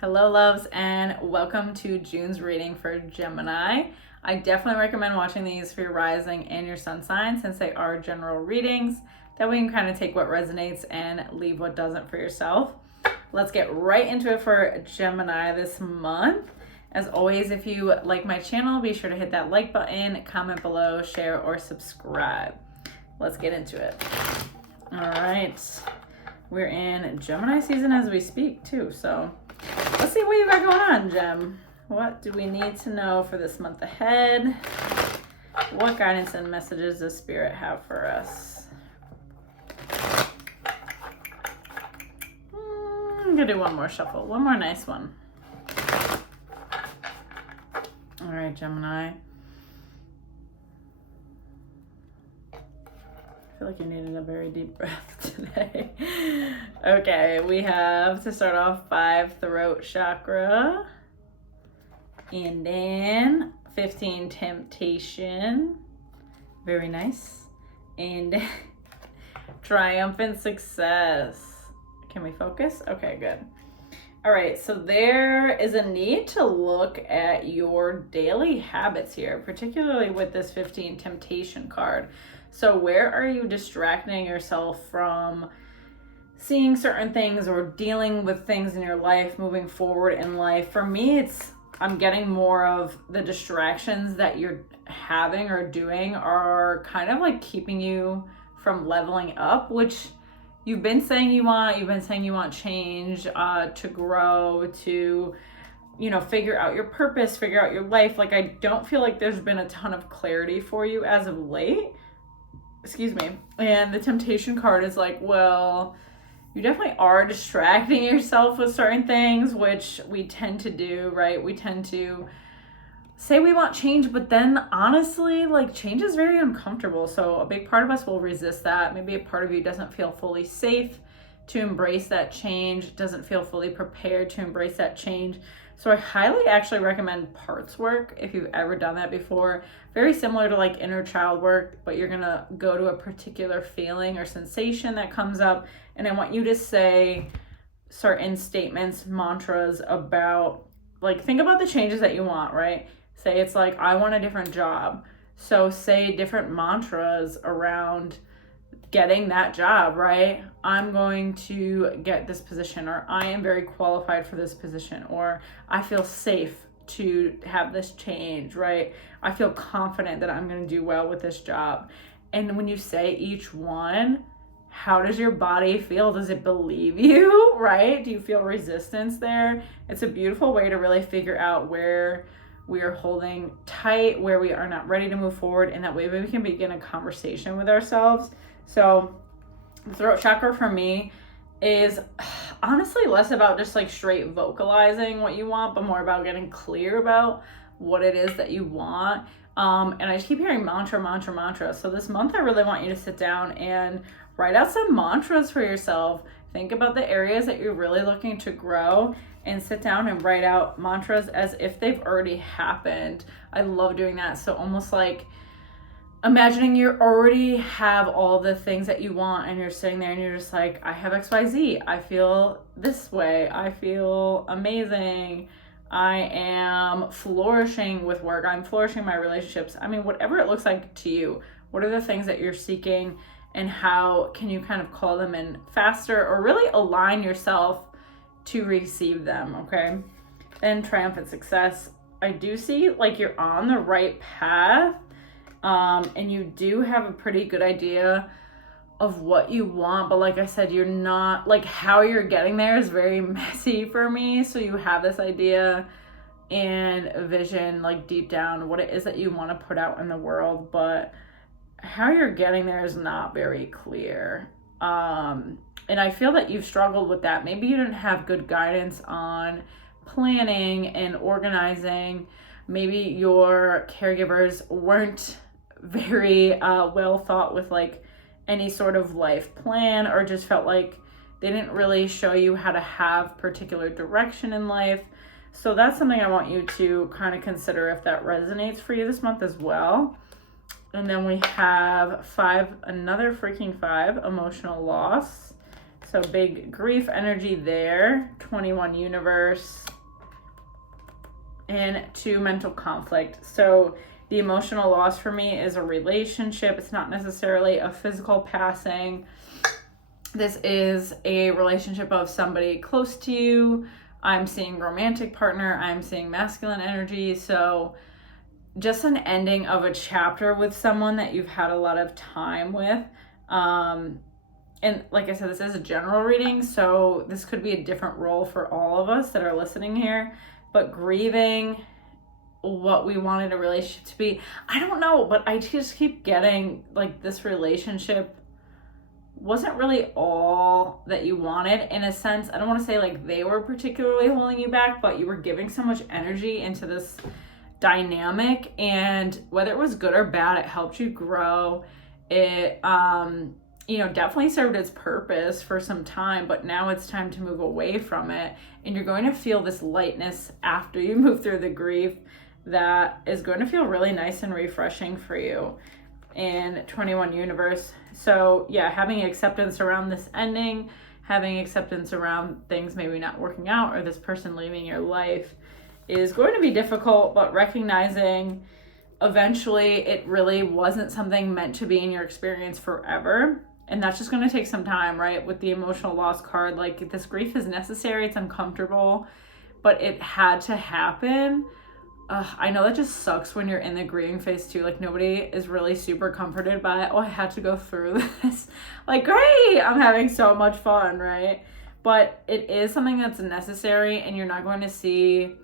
Hello, loves, and welcome to June's reading for Gemini. I definitely recommend watching these for your rising and your sun sign since they are general readings. That way you can kind of take what resonates and leave what doesn't for yourself. Let's get right into it for Gemini this month. As always, if you like my channel, be sure to hit that like button, comment below, share, or subscribe. Let's get into it. All right. We're in Gemini season as we speak too, so let's see what you got going on, Gem. What do we need to know for this month ahead? What guidance and messages does Spirit have for us? I'm gonna do one more shuffle, one more nice one. All right, Gemini. I feel like you needed a very deep breath today. Okay, we have to start off 5 throat chakra. And then 15 temptation. Very nice. And triumphant success. Can we focus? Okay, good. All right, so there is a need to look at your daily habits here, particularly with this 15 temptation card. So where are you distracting yourself from seeing certain things or dealing with things in your life, moving forward in life? For me, I'm getting more of the distractions that you're having or doing are kind of like keeping you from leveling up, which you've been saying you want. You've been saying you want change, to grow, to, figure out your purpose, figure out your life. Like, I don't feel like there's been a ton of clarity for you as of late. Excuse me. And the temptation card is like, well, you definitely are distracting yourself with certain things, which we tend to do, right? We tend to say we want change, but then honestly, like, change is very uncomfortable. So a big part of us will resist that. Maybe a part of you doesn't feel fully safe to embrace that change, doesn't feel fully prepared to embrace that change. So I highly actually recommend parts work if you've ever done that before. Very similar to like inner child work, but you're gonna go to a particular feeling or sensation that comes up, and I want you to say certain statements, mantras about, like, think about the changes that you want, right? Say it's like, I want a different job. So say different mantras around getting that job, right? I'm going to get this position, or I am very qualified for this position, or I feel safe to have this change, right? I feel confident that I'm going to do well with this job. And when you say each one, how does your body feel? Does it believe you, right? Do you feel resistance there? It's a beautiful way to really figure out where we are holding tight, where we are not ready to move forward, and that way we can begin a conversation with ourselves. So the throat chakra for me is honestly less about just like straight vocalizing what you want, but more about getting clear about what it is that you want. And I just keep hearing mantra. So this month I really want you to sit down and write out some mantras for yourself. Think about the areas that you're really looking to grow and sit down and write out mantras as if they've already happened. I love doing that. So almost like imagining you already have all the things that you want, and you're sitting there and you're just like, I have XYZ. I feel this way. I feel amazing. I am flourishing with work. I'm flourishing my relationships. I mean, whatever it looks like to you, what are the things that you're seeking, and how can you kind of call them in faster or really align yourself to receive them, okay? And triumphant success. I do see like you're on the right path. And you do have a pretty good idea of what you want, but like I said, you're not, like, how you're getting there is very messy for me. So you have this idea and a vision, like, deep down what it is that you want to put out in the world, but how you're getting there is not very clear. And I feel that you've struggled with that. Maybe you didn't have good guidance on planning and organizing. Maybe your caregivers weren't very well thought with like any sort of life plan, or just felt like they didn't really show you how to have particular direction in life. So that's something I want you to kind of consider if that resonates for you this month as well. And then we have 5, another freaking 5, emotional loss. So big grief energy there. 21 universe. and 2 mental conflict. So the emotional loss for me is a relationship. It's not necessarily a physical passing. This is a relationship of somebody close to you. I'm seeing romantic partner. I'm seeing masculine energy. So just an ending of a chapter with someone that you've had a lot of time with. And like I said, this is a general reading, so this could be a different role for all of us that are listening here. But grieving what we wanted a relationship to be. I don't know, but I just keep getting like this relationship wasn't really all that you wanted in a sense. I don't want to say like they were particularly holding you back, but you were giving so much energy into this dynamic, and whether it was good or bad, it helped you grow. It definitely served its purpose for some time, but now it's time to move away from it, and you're going to feel this lightness after you move through the grief that is going to feel really nice and refreshing for you in 21 universe. So yeah, having acceptance around this ending, having acceptance around things maybe not working out or this person leaving your life is going to be difficult, but recognizing eventually it really wasn't something meant to be in your experience forever. And that's just going to take some time, right? With the emotional loss card, like this grief is necessary, it's uncomfortable, but it had to happen. I know that just sucks when you're in the grieving phase too. Like nobody is really super comforted by it. Oh, I had to go through this. Like, great, I'm having so much fun, right? But it is something that's necessary, and you're not going to see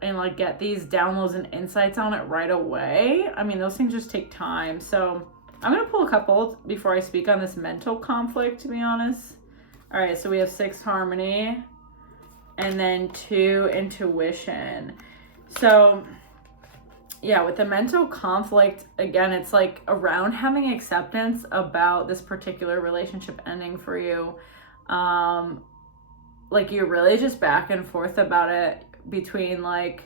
and like get these downloads and insights on it right away. I mean, those things just take time. So I'm going to pull a couple before I speak on this mental conflict, to be honest. All right, so we have 6 harmony and then 2 intuition. So yeah, with the mental conflict, again, it's like around having acceptance about this particular relationship ending for you. Like you're really just back and forth about it between like,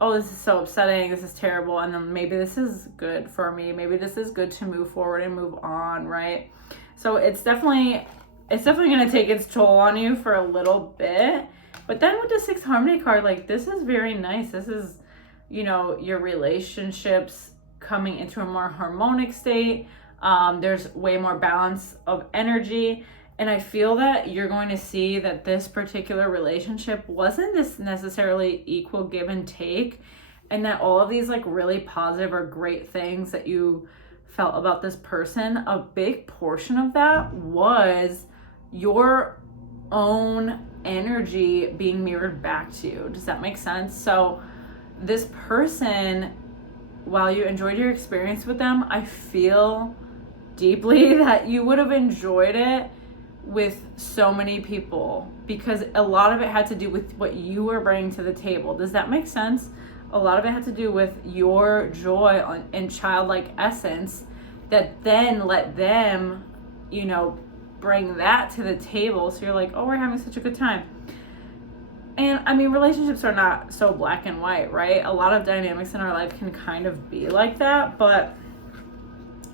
oh, this is so upsetting, this is terrible, and then maybe this is good for me, maybe this is good to move forward and move on, right? So it's definitely going to take its toll on you for a little bit. But then with the 6 harmony card, like this is very nice. This is, your relationships coming into a more harmonic state. There's way more balance of energy. And I feel that you're going to see that this particular relationship wasn't this necessarily equal give and take, and that all of these like really positive or great things that you felt about this person, a big portion of that was your own energy being mirrored back to you. Does that make sense? So this person, while you enjoyed your experience with them, I feel deeply that you would have enjoyed it with so many people, because a lot of it had to do with what you were bringing to the table. Does that make sense? A lot of it had to do with your joy and childlike essence that then let them, bring that to the table. So you're like, oh, we're having such a good time. And I mean, relationships are not so black and white, right? A lot of dynamics in our life can kind of be like that. But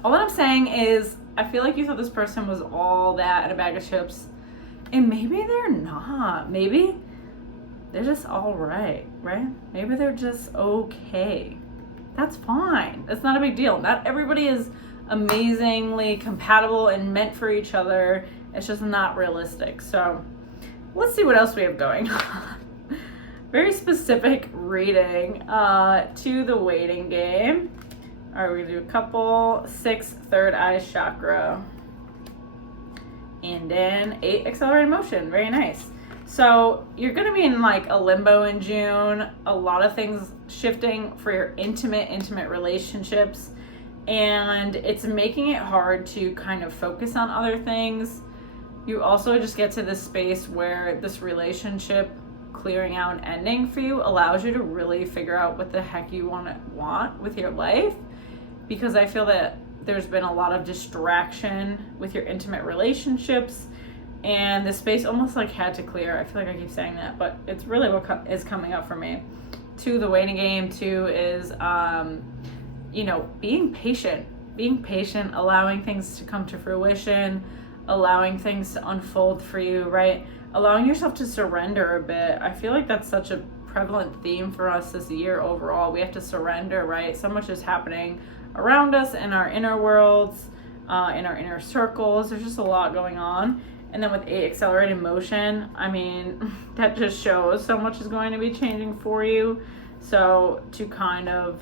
all I'm saying is, I feel like you thought this person was all that in a bag of chips, and maybe they're not. Maybe they're just all right? Maybe they're just okay. That's fine. That's not a big deal. Not everybody is amazingly compatible and meant for each other. It's just not realistic. So let's see what else we have going on. Very specific reading to the waiting game. All right, we're gonna do a couple. 6, third eye chakra. And then 8, accelerated motion. Very nice. So you're gonna be in like a limbo in June. A lot of things shifting for your intimate relationships. And it's making it hard to kind of focus on other things. You also just get to this space where this relationship clearing out and ending for you allows you to really figure out what the heck you want with your life. Because I feel that there's been a lot of distraction with your intimate relationships, and the space almost like had to clear. I feel like I keep saying that, but it's really what is coming up for me. 2, the waiting game. 2 is, being patient, allowing things to come to fruition, allowing things to unfold for you, right? Allowing yourself to surrender a bit. I feel like that's such a prevalent theme for us this year overall. We have to surrender, right? So much is happening around us in our inner worlds, in our inner circles. There's just a lot going on. And then with 8 accelerated motion, I mean, that just shows so much is going to be changing for you. So to kind of,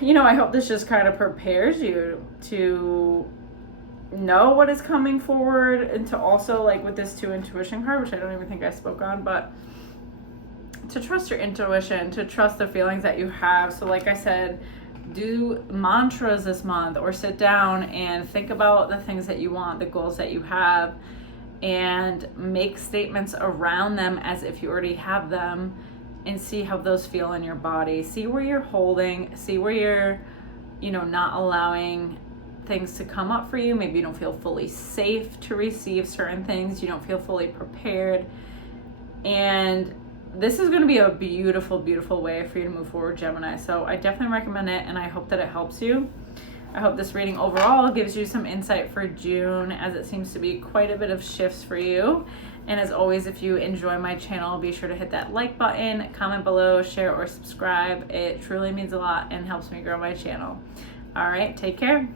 you know, I hope this just kind of prepares you to know what is coming forward, and to also, like with this 2 intuition card, which I don't even think I spoke on, but to trust your intuition, to trust the feelings that you have. So like I said, do mantras this month, or sit down and think about the things that you want, the goals that you have, and make statements around them as if you already have them, and see how those feel in your body. See where you're holding, see where you're, you know, not allowing things to come up for you. Maybe you don't feel fully safe to receive certain things. You don't feel fully prepared. And this is going to be a beautiful, beautiful way for you to move forward, Gemini. So I definitely recommend it, and I hope that it helps you. I hope this reading overall gives you some insight for June, as it seems to be quite a bit of shifts for you. And as always, if you enjoy my channel, be sure to hit that like button, comment below, share, or subscribe. It truly means a lot and helps me grow my channel. All right, take care.